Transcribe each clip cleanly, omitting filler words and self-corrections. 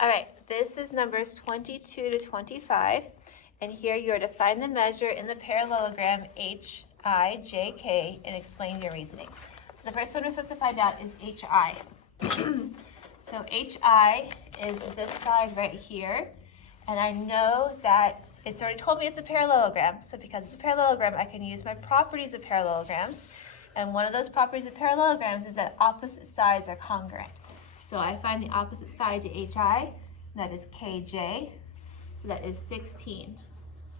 All right, this is numbers 22 to 25, and here you're to find the measure in the parallelogram HIJK and explain your reasoning. So the first one we're supposed to find out is HI. So HI is this side right here, and I know that it's already told me it's a parallelogram, so because it's a parallelogram, I can use my properties of parallelograms, and one of those properties of parallelograms is that opposite sides are congruent. So I find the opposite side to HI, that is KJ, so that is 16,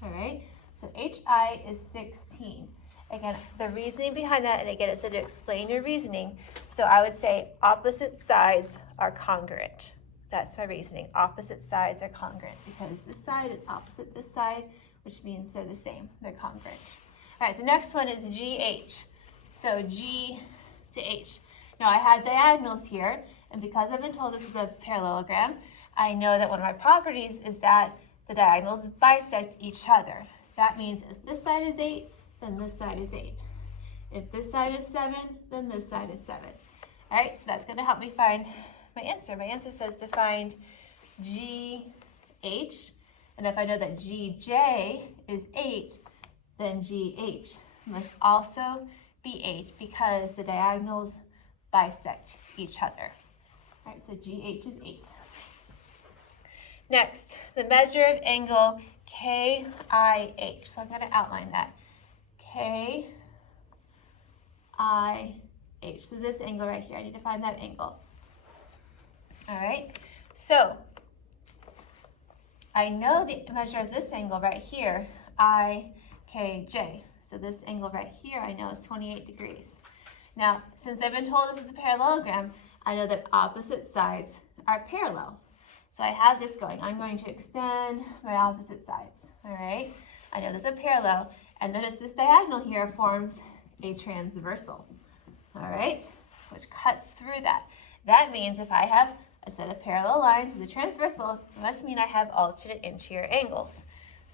all right? So HI is 16. Again, the reasoning behind that, and again, it said to explain your reasoning, so I would say opposite sides are congruent. That's my reasoning. Opposite sides are congruent because this side is opposite this side, which means they're the same. They're congruent. All right, the next one is GH. So G to H. Now I have diagonals here, and because I've been told this is a parallelogram, I know that one of my properties is that the diagonals bisect each other. That means if this side is 8, then this side is 8. If this side is 7, then this side is 7. All right, so that's going to help me find my answer. My answer says to find GH, and if I know that GJ is 8, then GH must also be 8 because the diagonals bisect each other. All right, so GH is 8. Next, the measure of angle KIH. So I'm going to outline that. KIH. So this angle right here, I need to find that angle. All right, so I know the measure of this angle right here, IKJ. So this angle right here I know is 28 degrees. Now, since I've been told this is a parallelogram, I know that opposite sides are parallel. So I have this going. I'm going to extend my opposite sides, all right? I know those are parallel, and notice this diagonal here forms a transversal, all right, which cuts through that. That means if I have a set of parallel lines with a transversal, it must mean I have alternate interior angles.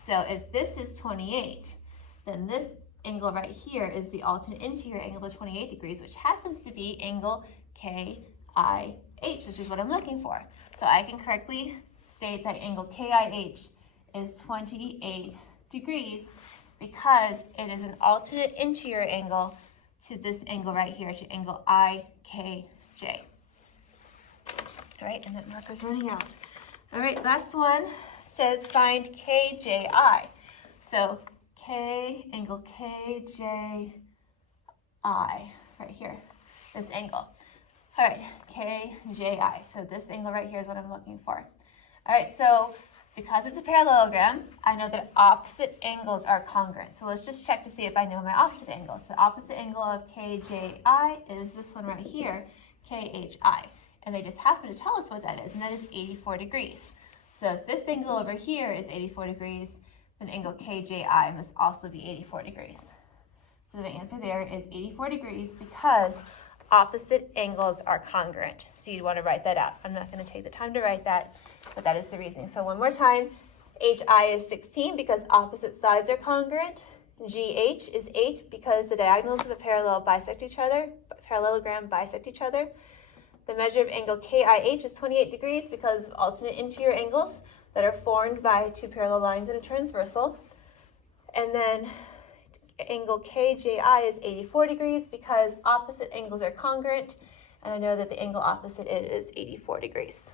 So if this is 28, then this angle right here is the alternate interior angle of 28 degrees, which happens to be angle KIH, which is what I'm looking for. So I can correctly state that angle KIH is 28 degrees because it is an alternate interior angle to this angle right here, to angle IKJ. All right, and that marker's running out. All right, last one says find KJI. So angle KJI, right here, this angle. All right, KJI. So this angle right here is what I'm looking for. All right, so because it's a parallelogram, I know that opposite angles are congruent. So let's just check to see if I know my opposite angles. The opposite angle of KJI is this one right here, KHI. And they just happen to tell us what that is, and that is 84 degrees. So if this angle over here is 84 degrees, then angle KJI must also be 84 degrees. So the answer there is 84 degrees because opposite angles are congruent. So you'd want to write that out. I'm not going to take the time to write that, but that is the reasoning. So one more time, HI is 16 because opposite sides are congruent. GH is 8 because the diagonals of a parallelogram bisect each other. The measure of angle KIH is 28 degrees because of alternate interior angles that are formed by two parallel lines and a transversal. And then angle KJI is 84 degrees because opposite angles are congruent, and I know that the angle opposite it is 84 degrees.